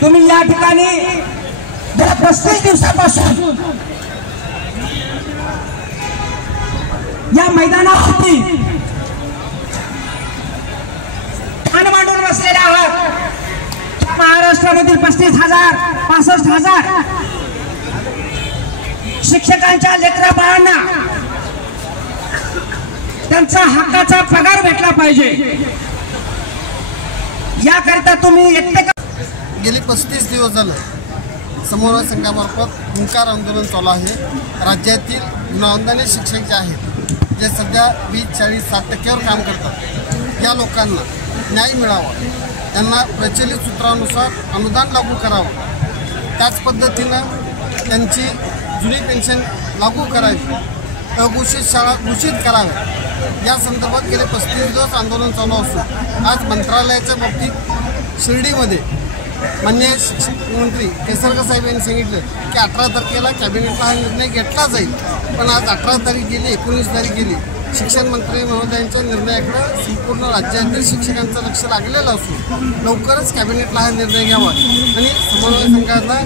तुम्ही या ठिकाणी गेल्या 35 दिवसापासून या मैदानावरती ठाण मांडून बसलेले आहात। महाराष्ट्रामधील 35,000 65,000 शिक्षकांच्या लेकरा बाळांना त्यांचा हक्काचा पगार भेटला पाहिजे, याकरिता तुम्ही एकटे गेली 35 दिवस झाले समन्वय संघामार्फत हुंकार आंदोलन चालू आहे। राज्यातील गुणवंताने शिक्षक जे आहेत, जे सध्या 20-40-60% काम करतात, या लोकांना न्याय मिळावा, त्यांना प्रचलित सूत्रानुसार अनुदान लागू करावं, त्याच पद्धतीनं त्यांची जुनी पेन्शन लागू करावी, अघोषित शाळा घोषित कराव्या, या संदर्भात गेले 35 दिवस आंदोलन चालू असून आज मंत्रालयाच्या बाबतीत शिर्डीमध्ये माननीय शिक्षण मंत्री केसरकर साहेब यांनी सांगितलं की 18 तारखेला कॅबिनेटला हा निर्णय घेतला जाईल। पण आज 18 तारीख गेली, 19 तारीख गेली, शिक्षण मंत्री महोदयांच्या निर्णयाकडे संपूर्ण राज्यातील शिक्षकांचं लक्ष लागलेलं असून लवकरच कॅबिनेटला हा निर्णय घ्यावा आणि समन्वय संघाला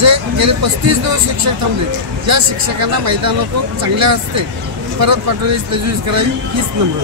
जे गेले 35 दिवस शिक्षक थांबले, ज्या शिक्षकांना मैदानातून चांगल्या हस्ते परत पाठवण्याची तजवीज करावी, हीच नम्र